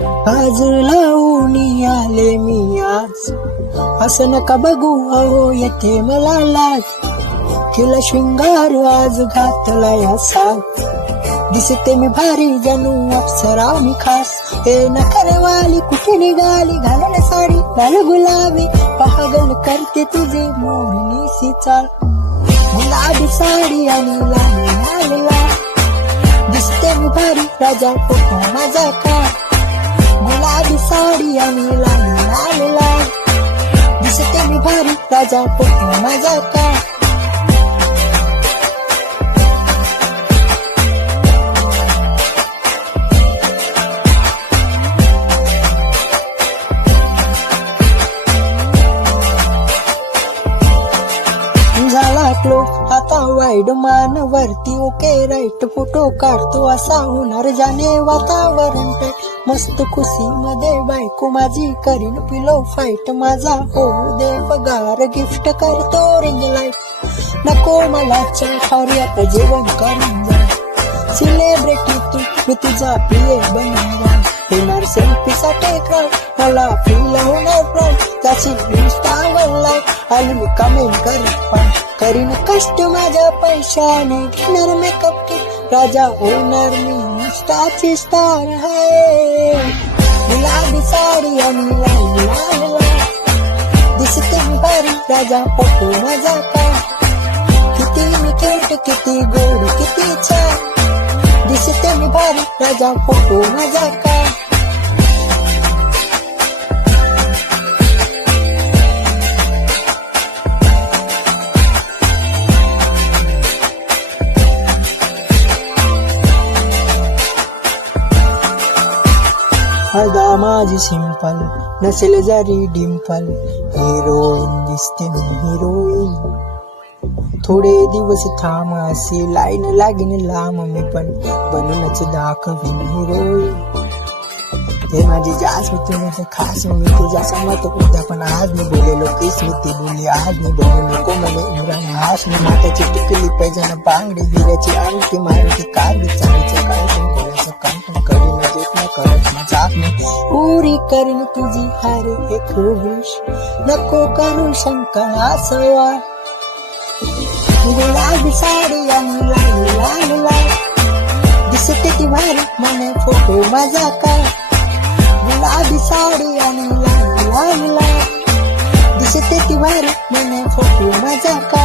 आज लावून आले मी आज. असं नका बघू अहो येथे मला लाज. तिला शृंगार आज घातला या साथ दिसते मी भारी जणू अप्सरा मी खास. हे नखरवाली कुठे निघाली? घालून साडी लाल गुलाबी. पागल करते तुझे मोहिनीची चाल गुलाबी साडी आणि लाल लाल दिसते मी भारी राजा माझा का साडी आणि लाल लाल दिसते मी भारी राजा फोटो माझा का? झाला क्लो आता वाईड मान वरती ओके राईट फोटो काढतो असा होणार जाणे वातावरण मस्त खुशी मध्ये बायको माझी करीन पिलो फाईट माझा होऊ दे पगार गिफ्ट करतो रिंग लाइट नको मला चहारी आता जेवण करून जा. सिलेब्रिटी मी तुझा प्रिय सेल्फी साठी मला फील होणार त्याची आली मी कमेंट करत पण करीन कष्ट माझ्या पैशाने घेणार मेकअप किट राजा होणार मी इंस्टाची स्टार आहे गुलाबी साडी आणि लाल लाल दिसते राजा फ़ोटो माझा का। किती मी किती गोड किती छान bari raja foto na jaka हदा माझी सिंपल नसेल जरी डिम्पल हिरोइन दिसते मी हिरोइन हिरोईन थोडे दिवस थांब असे लाईन लागीन लांब मी पण बनूनच दाखवीन हिरोईन हे माझी जास मी तुझे खास मी तुझ्या समत उद्या पण आज मी बोलेलो तीच मी ती बोली आज मी बोललो नको म्हणे इम्रान हास मी माताची टिकली पाहिजे ना बांगडी हिऱ्याची अंगठी मारती काढली चालीचं काय पण कोणाचं काम पण करीन देत ना करत हिरवाई साडी आणि लाल लाल लाल दिसते ती भारी म्हणे फोटो माझा काय गुलाबी साडी आणि लाल लाल लाल दिसते ती भारी म्हणे फोटो माझा काय